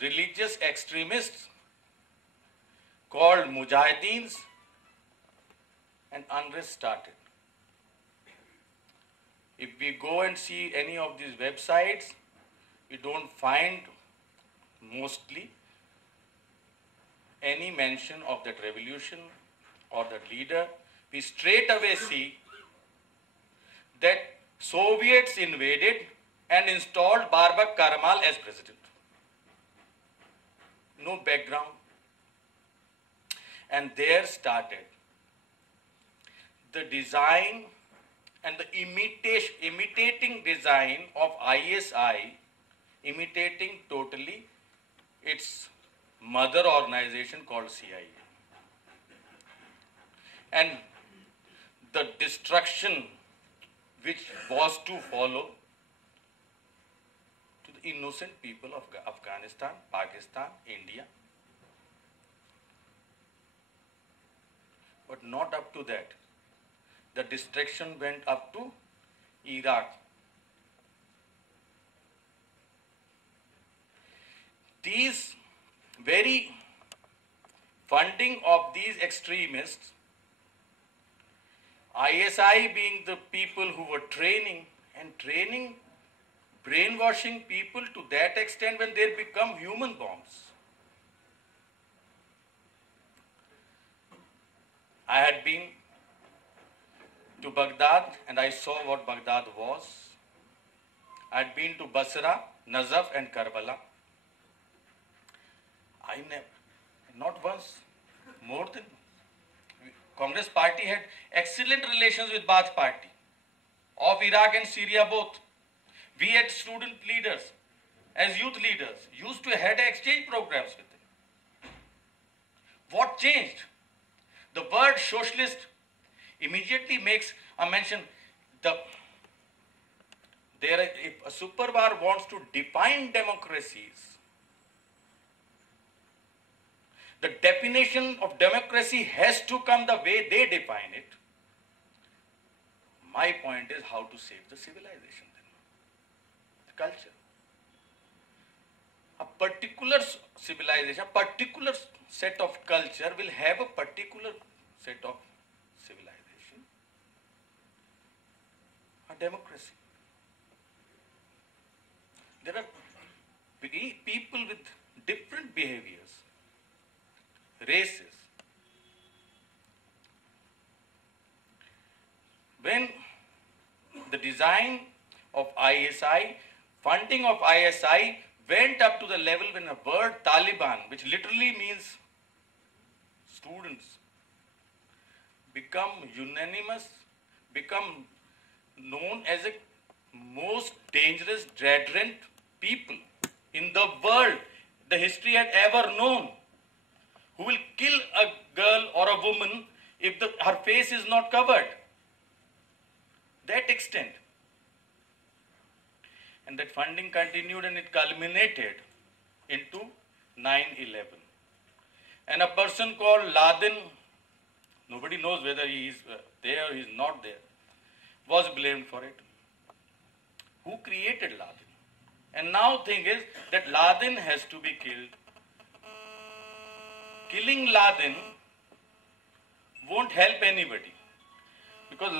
religious extremists called Mujahideens, and unrest started. If we go and see any of these websites, we don't find mostly any mention of that revolution or that leader. We straight away see that Soviets invaded and installed Babur Karmal as president. No background. And there started the design and the imitating design of ISI, imitating totally its mother organization called CIA. And the destruction which was to follow to the innocent people of Afghanistan, Pakistan, India. But not up to that. The destruction went up to Iraq. These very funding of these extremists, ISI being the people who were training, brainwashing people to that extent when they become human bombs. I had been to Baghdad and I saw what Baghdad was. I had been to Basra, Najaf and Karbala. I never, not once, more than, Congress party had excellent relations with Baath party of Iraq and Syria both. We had student leaders, as youth leaders, used to have exchange programs with them. What changed? The word socialist immediately makes a mention. If a superpower wants to define democracies, the definition of democracy has to come the way they define it. My point is how to save the civilization then, the culture. A particular civilization, a particular set of culture will have a particular set of civilization, a democracy. There are people with different behaviors, races. When the design of ISI, funding of ISI went up to the level when a word Taliban, which literally means students, become unanimous, become known as a most dangerous, dreaded people in the world the history had ever known, who will kill a girl or a woman if her face is not covered. That extent. And that funding continued and it culminated into 9/11. And a person called Laden, nobody knows whether he is there or he is not there, was blamed for it. Who created Laden? And now thing is that Laden has to be killed. Killing Laden won't help anybody. Because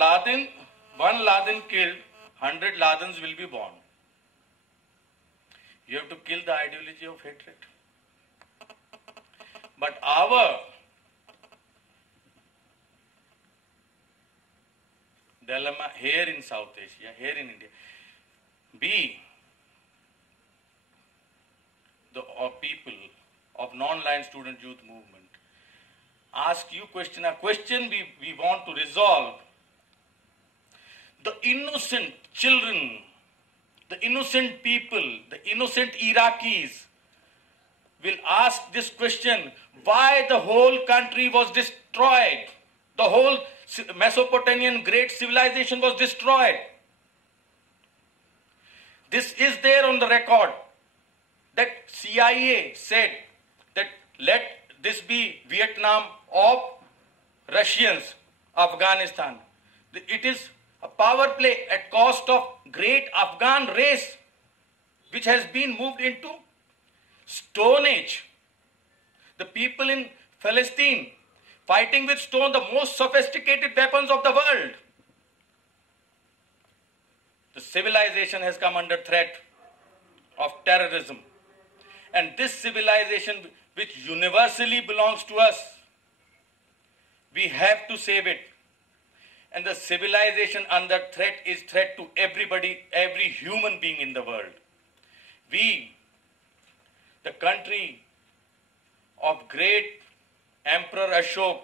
one Laden killed, 100 Ladens will be born. You have to kill the ideology of hatred. But our dilemma here in South Asia, here in India, the people of non-line student youth movement, ask you a question we want to resolve. The innocent children, the innocent people, the innocent Iraqis will ask this question: why the whole country was destroyed? The whole Mesopotamian great civilization was destroyed. This is there on the record that CIA said that let this be Vietnam of Russians, Afghanistan. It is a power play at cost of great Afghan race, which has been moved into Stone Age. The people in Palestine fighting with stone, the most sophisticated weapons of the world. The civilization has come under threat of terrorism. And this civilization, which universally belongs to us, we have to save it. And the civilization under threat is threat to everybody, every human being in the world. We, the country of great Emperor Ashok,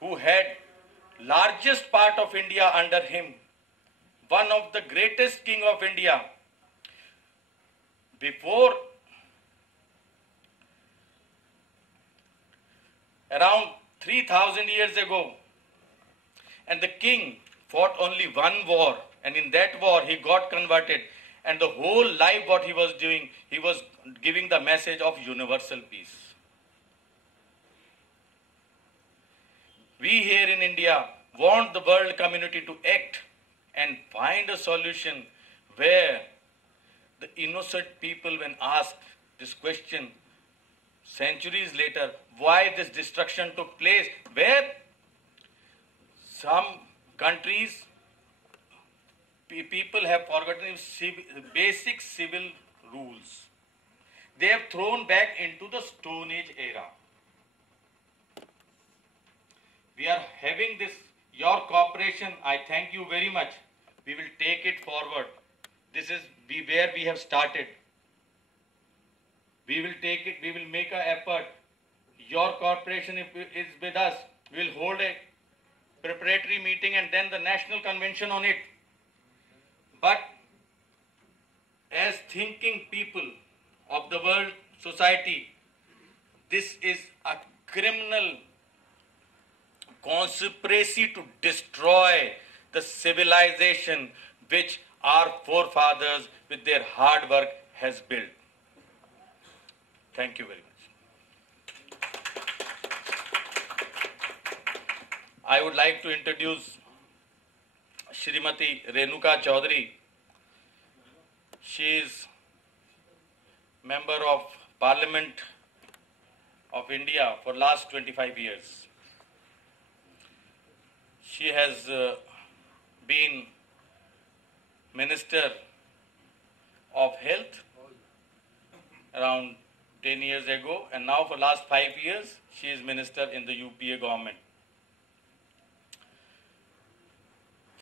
who had largest part of India under him, one of the greatest king of India, before around 3,000 years ago, and the king fought only one war, and in that war he got converted, and the whole life what he was doing, he was giving the message of universal peace. We here in India want the world community to act and find a solution where the innocent people, when asked this question centuries later, why this destruction took place, where some countries, people have forgotten basic civil rules. They have thrown back into the Stone Age era. We are having this, your cooperation, I thank you very much. We will take it forward. This is where we have started. We will take it, we will make an effort. Your cooperation is with us. We will hold a preparatory meeting and then the national convention on it. But as thinking people of the world society, this is a criminal conspiracy to destroy the civilization which our forefathers with their hard work has built. Thank you very much. I would like to introduce Shrimati Renuka Chaudhary. She is Member of Parliament of India for last 25 years. She has been Minister of Health around 10 years ago, and now for last 5 years she is Minister in the UPA government.